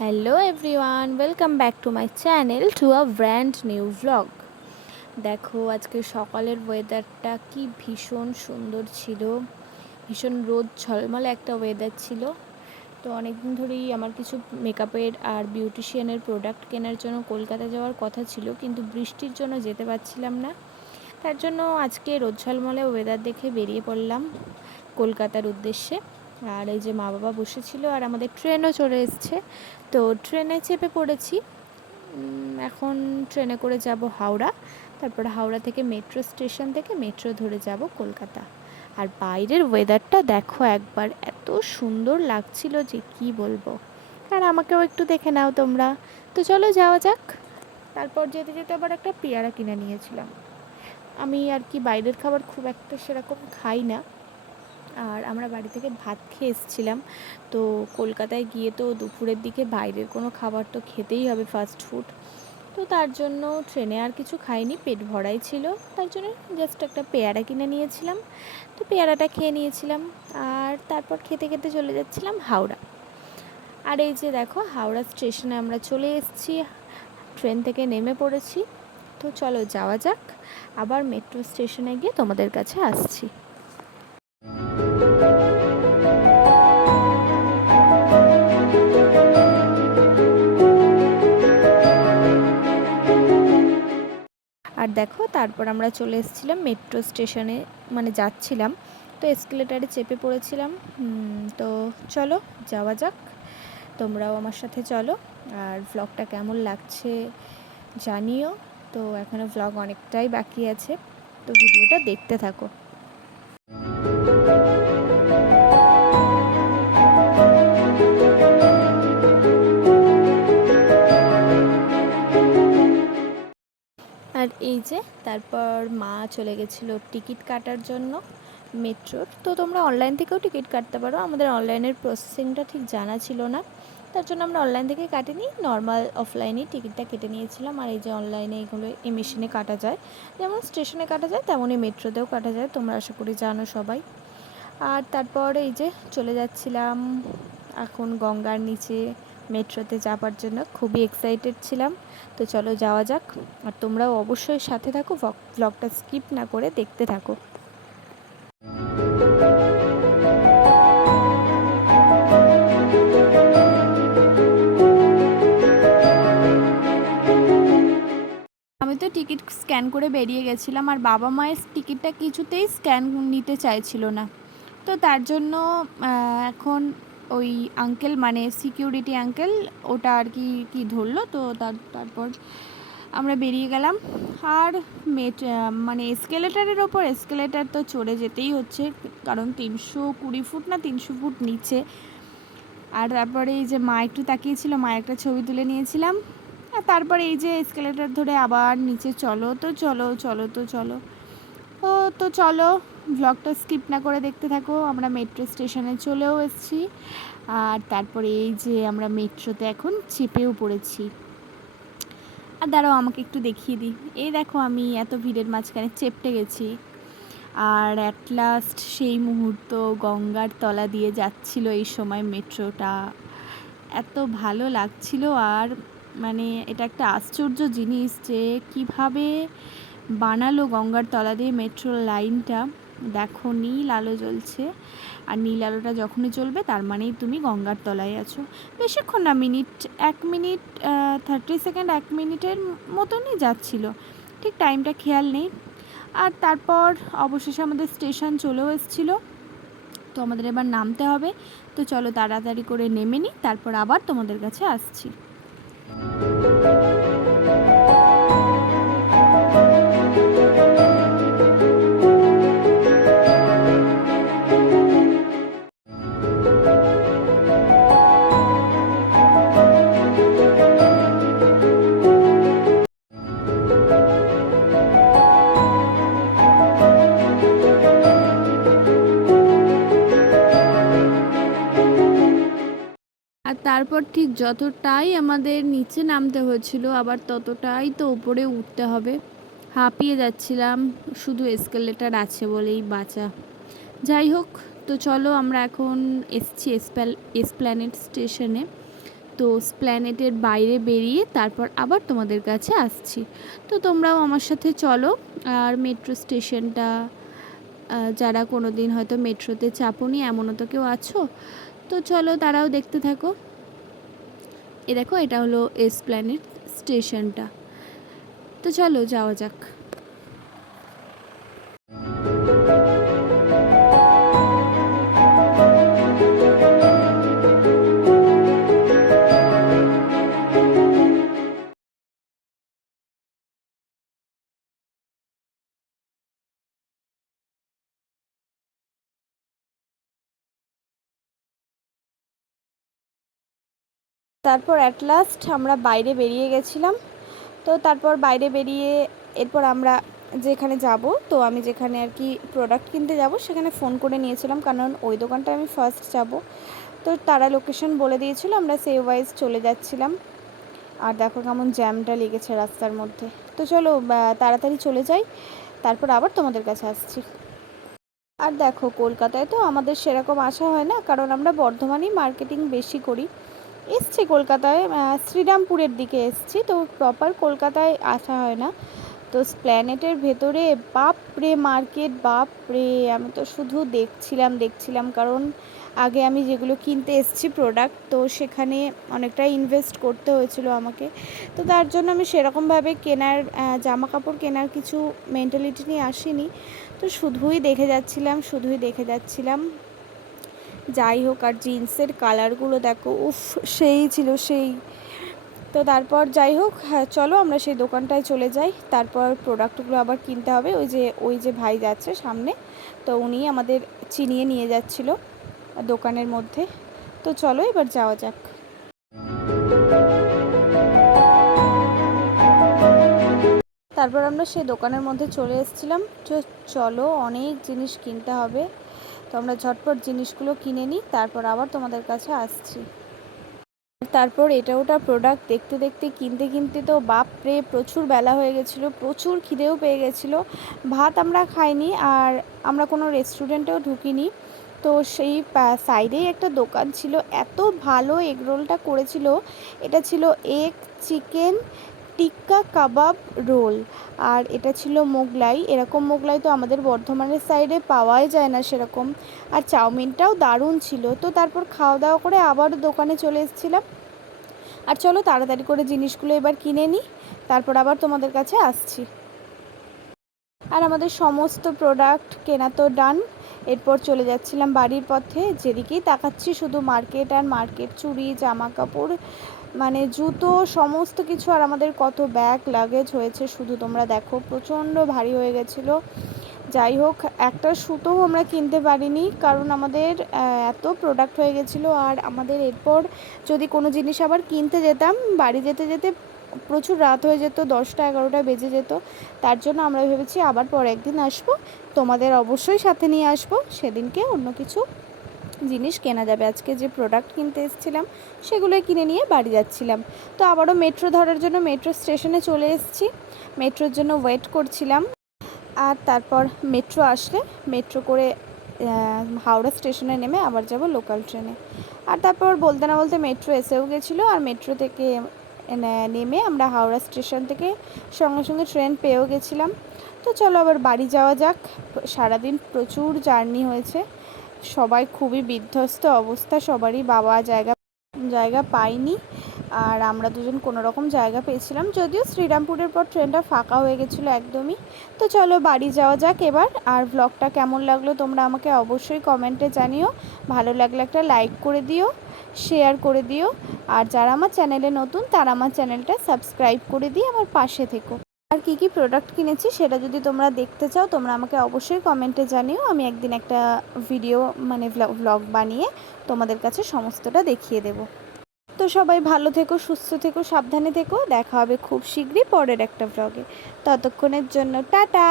Hello everyone, welcome back to my channel to a brand new vlog. দেখো আজকে সকালের ওয়েদারটা কি ভীষণ সুন্দর ছিল, ভীষণ রোদ ঝলমলে একটা ওয়েদার ছিল। তো অনেকদিন ধরেই আমার কিছু মেকআপের আর বিউটিশিয়ানের প্রোডাক্ট কেনার জন্য কলকাতা যাওয়ার কথা ছিল, কিন্তু বৃষ্টির জন্য যেতে পারছিলাম না। তার জন্য আজকে রোদ ঝলমলে ওয়েদার দেখে বেরিয়ে পড়লাম কলকাতার উদ্দেশ্যে। আর এই যে মা বাবা বসেছিল আর আমাদের ট্রেনও চলে এসছে, তো ট্রেনে চেপে পড়েছি। এখন ট্রেনে করে যাব হাওড়া, তারপর হাওড়া থেকে মেট্রো স্টেশন থেকে মেট্রো ধরে যাব কলকাতা। আর বাইরের ওয়েদারটা দেখো একবার, এত সুন্দর লাগছিল যে কি বলবো। আর আমাকেও একটু দেখে নাও তোমরা। তো চলো যাওয়া যাক। তারপর যেতে যেতে আবার একটা পেয়ারা কিনে নিয়েছিলাম। আমি আর কি বাইরের খাবার খুব একটা সেরকম খাই না, আর আমরা বাড়ি থেকে ভাত খেয়ে এসেছিলাম। তো কলকাতায় গিয়ে তো দুপুরের দিকে বাইরের কোনো খাবার তো খেতেই হবে, ফাস্ট ফুড। তো তার জন্য ট্রেনে আর কিছু খাইনি, পেট ভরাই ছিল। তার জন্য জাস্ট একটা পেয়ারা কিনে নিয়েছিলাম, তো পেয়ারাটা খেয়ে নিয়েছিলাম। আর তারপর খেতে খেতে চলে যাচ্ছিলাম হাওড়া। আর এই যে দেখো হাওড়া স্টেশনে আমরা চলে এসেছি, ট্রেন থেকে নেমে পড়েছি। তো চলো যাওয়া যাক, আবার মেট্রো স্টেশনে গিয়ে তোমাদের কাছে আসছি। আর দেখো তারপর আমরা চলে এসেছিলাম মেট্রো স্টেশনে, মানে যাচ্ছিলাম। তো এসকেলেটারে চেপে পড়েছিলাম। তো চলো যাওয়া যাক, তোমরাও আমার সাথে চলো। আর ভ্লগটা কেমন লাগছে জানিও। তো এখনও ভ্লগ অনেকটাই বাকি আছে, তো ভিডিওটা দেখতে থাকো। আর এই যে তারপর মা চলে গেছিলো টিকিট কাটার জন্য মেট্রোর। তো তোমরা অনলাইন থেকেও টিকিট কাটতে পারো, আমাদের অনলাইনের প্রসেসিংটা ঠিক জানা ছিল না, তার জন্য আমরা অনলাইন থেকে কাটিনি, নর্মাল অফলাইনেই টিকিটটা কেটে নিয়েছিলাম। আর এই যে অনলাইনে এগুলো এই মেশিনে কাটা যায়, যেমন স্টেশনে কাটা যায় তেমনই মেট্রোতেও কাটা যায়, তোমরা আশা করি জানো সবাই। আর তারপর এই যে চলে যাচ্ছিলাম এখন গঙ্গার নিচে মেট্রোতে যাবার জন্য, খুবই এক্সাইটেড ছিলাম। তো চলো যাওয়া যাক, আর তোমরাও অবশ্যই সাথে থাকো, ভ্লগটা স্কিপ না করে দেখতে থাকো। আমি তো টিকিট স্ক্যান করে বেরিয়ে গেছিলাম, আর বাবা মায়ের টিকিটটা কিছুতেই স্ক্যান নিতে চাইছিল না। তো তার জন্য এখন ওই আঙ্কেল, মানে সিকিউরিটি আঙ্কেল, ওটা আর কি ধরলো। তো তারপর আমরা বেরিয়ে গেলাম। আর মানে এসকেলেটারের ওপর, এসকেলেটার তো চড়ে যেতেই হচ্ছে, কারণ 320 ফুট না 300 ফুট নিচে। আর তারপরে এই যে মা একটু তাকিয়েছিল, মা একটা ছবি তুলে নিয়েছিলাম। আর তারপরে এই যে এসকেলেটার ধরে আবার নিচে চলো তো চলো, চলো তো চলো। তো চলো ব্লগটা স্কিপ না করে দেখতে থাকো। আমরা মেট্রো স্টেশনে চলেও এসেছি, আর তারপরে এই যে আমরা মেট্রোতে এখন চেপেও পড়েছি। আর দাঁড়াও আমাকে একটু দেখিয়ে দিই, এই দেখো আমি এত ভিড়ের মাঝখানে চেপটে গেছি। আর অ্যাট লাস্ট সেই মুহূর্ত, গঙ্গার তলা দিয়ে যাচ্ছিল এই সময় মেট্রোটা, এত ভালো লাগছিল। আর মানে এটা একটা আশ্চর্য জিনিস যে কিভাবে বানালো গঙ্গার তলা দিয়ে মেট্রো লাইনটা। দেখো নীল আলো জ্বলছে, আর নীল আলোটা যখনই জ্বলবে তার মানেই তুমি গঙ্গার তলায় আছো। বেশিক্ষণ না, 1 মিনিট 30 সেকেন্ড, 1 মিনিটের মতনই যাচ্ছিল, ঠিক টাইমটা খেয়াল নেই। আর তারপর অবশেষে আমাদের স্টেশন চলেও এসেছিলো, তো আমাদের এবার নামতে হবে। তো চলো তাড়াতাড়ি করে নেমে নিই, তারপর আবার তোমাদের কাছে আসছি। আর তারপর ঠিক যতটাই আমাদের নিচে নামতে হয়েছিল, আবার ততটাই তো উপরে উঠতে হবে। হাঁপিয়ে যাচ্ছিলাম, শুধু এসকেলেটার আছে বলেই বাঁচা। যাই হোক, তো চলো আমরা এখন এসছি এসপ্ল্যানেড স্টেশনে। তো স্প্ল্যানেটের বাইরে বেরিয়ে তারপর আবার তোমাদের কাছে আসছি। তো তোমরাও আমার সাথে চলো। আর মেট্রো স্টেশনটা যারা কোনো দিন হয়তো মেট্রোতে চাপোনি এমনও তো কেউ আছো, তো চলো তারাও দেখতে থাকো। দেখো এটা হলো এসপ্ল্যানেড স্টেশনটা। তো চলো যাওয়া যাক। তারপর অ্যাট লাস্ট আমরা বাইরে বেরিয়ে গেছিলাম। তো তারপর বাইরে বেরিয়ে এরপর আমরা যেখানে যাব, তো আমি যেখানে আর কি প্রোডাক্ট কিনতে যাব সেখানে ফোন করে নিয়েছিলাম, কারণ ওই দোকানটা আমি ফার্স্ট যাব। তো তারা লোকেশন বলে দিয়েছিল, আমরা সেই ওয়াইজ চলে যাচ্ছিলাম। আর দেখো কেমন জ্যামটা লেগেছে রাস্তার মধ্যে। তো চলো তাড়াতাড়ি চলে যাই, তারপর আবার তোমাদের কাছে আসছি। আর দেখো কলকাতায় তো আমাদের সেরকম আসা হয় না, কারণ আমরা বর্ধমানেই মার্কেটিং বেশি করি। এসছি কলকাতায়, শ্রীরামপুরের দিকে এসছি, তো প্রপার কলকাতায় আসা হয় না। তো স্প্ল্যানেটের ভেতরে বাপরে মার্কেট, বাপরে আমি তো শুধু দেখছিলাম, কারণ আগে আমি যেগুলো কিনতে এসেছি প্রোডাক্ট, তো সেখানে অনেকটা ইনভেস্ট করতে হয়েছিল আমাকে। তো তার জন্য আমি সেরকমভাবে জামা কাপড় কেনার কিছু মেন্টালিটি নিয়ে আসিনি। তো শুধুই দেখে যাচ্ছিলাম। যাই হোক, আর জিন্সের কালারগুলো দেখো, উফ সেই ছিল সেই। তো তারপর যাই হোক, হ্যাঁ চলো আমরা সেই দোকানটায় চলে যাই। তারপর প্রোডাক্টগুলো আবার কিনতে হবে। ওই যে ভাই যাচ্ছে সামনে, তো উনি আমাদের চিনিয়ে নিয়ে যাচ্ছিল দোকানের মধ্যে। তো চলো এবার যাওয়া যাক। তারপর আমরা সেই দোকানের মধ্যে চলে এসেছিলাম। তো চলো অনেক জিনিস কিনতে হবে, তো আমরা ঝটপট জিনিসগুলো কিনে নিই, তারপর আবার তোমাদের কাছে আসছি। তারপর এটা ওটা প্রোডাক্ট দেখতে কিনতে তো বাপরে প্রচুর বেলা হয়ে গেছিলো, প্রচুর খিদেও পেয়ে গেছিলো। ভাত আমরা খাইনি, আর আমরা কোনো রেস্টুরেন্টেও ঢুকিনি। তো সেই সাইডেই একটা দোকান ছিল, এত ভালো এগ রোলটা করেছিল। এটা ছিল এগ চিকেন টিক্কা কাবাব রোল, আর এটা ছিল মোগলাই। এরকম মোগলাই তো আমাদের বর্ধমানের সাইডে পাওয়াই যায় না সেরকম। আর চাউমিনটাও দারুণ ছিল। তো তারপর খাওয়া দাওয়া করে আবার দোকানে চলে এসেছিলাম। আর চলো তাড়াতাড়ি করে জিনিসগুলো এবার কিনে নিই, তারপর আবার তোমাদের কাছে আসছি। আর আমাদের সমস্ত প্রোডাক্ট কেনা তো ডান। এরপর চলে যাচ্ছিলাম বাড়ির পথে, যেদিকেই তাকাচ্ছি শুধু মার্কেট আর মার্কেট, চুড়ি জামা কাপড় মানে জুতো সমস্ত কিছু। আর আমাদের কত ব্যাগ লাগেজ হয়েছে শুধু তোমরা দেখো, প্রচণ্ড ভারী হয়ে গেছিলো। যাই হোক, একটা সুতোও আমরা কিনতে পারিনি, কারণ আমাদের এত প্রোডাক্ট হয়ে গেছিলো। আর আমাদের এরপর যদি কোনো জিনিস আবার কিনতে যেতাম, বাড়ি যেতে যেতে প্রচুর রাত হয়ে যেত, 10টা-11টা বেজে যেত। তার জন্য আমরা ভেবেছি আবার পর একদিন আসবো, তোমাদের অবশ্যই সাথে নিয়ে আসবো, সেদিনকে অন্য কিছু জিনিস কেনা যাবে। আজকে যে প্রোডাক্ট কিনতে এসেছিলাম সেগুলোই কিনে নিয়ে বাড়ি যাচ্ছিলাম। তো আবারও মেট্রো ধরার জন্য মেট্রো স্টেশনে চলে এসেছি, মেট্রোর জন্য ওয়েট করছিলাম। আর তারপর মেট্রো আসলে মেট্রো করে হাওড়া স্টেশনে নেমে আবার যাব লোকাল ট্রেনে। আর তারপর বলতে না বলতে মেট্রো এসেও গেছিলো, আর মেট্রো থেকে নেমে আমরা হাওড়া স্টেশন থেকে সঙ্গে সঙ্গে ট্রেন পেয়েও গেছিলাম। তো চলো আবার বাড়ি যাওয়া যাক। সারাদিন প্রচুর জার্নি হয়েছে, সবাই খুবই বিধ্বস্ত অবস্থা, সবারই বাবা জায়গা পাইনি। আর আমরা দুজন কোনো রকম জায়গা পেয়েছিলাম, যদিও শ্রীরামপুরের পর ট্রেনটা ফাঁকা হয়ে গেছিলো একদমই। তো চলো বাড়ি যাওয়া যাক এবার। আর ব্লগটা কেমন লাগলো তোমরা আমাকে অবশ্যই কমেন্টে জানিও। ভালো লাগলে একটা লাইক করে দিও, শেয়ার করে দিও। আর যারা আমার চ্যানেলে নতুন তারা আমার চ্যানেলটা সাবস্ক্রাইব করে দিয়ে আমার পাশে থেকো। আর কী প্রোডাক্ট কিনেছি সেটা যদি তোমরা দেখতে চাও, তোমরা আমাকে অবশ্যই কমেন্টে জানিও। আমি একদিন একটা ভিডিও মানে ব্লগ বানিয়ে তোমাদের কাছে সমস্তটা দেখিয়ে দেবো। তো সবাই ভালো থেকো, সুস্থ থেকো, সাবধানে থেকো। দেখা হবে খুব শীঘ্রই পরের একটা ব্লগে। ততক্ষণের জন্য টাটা।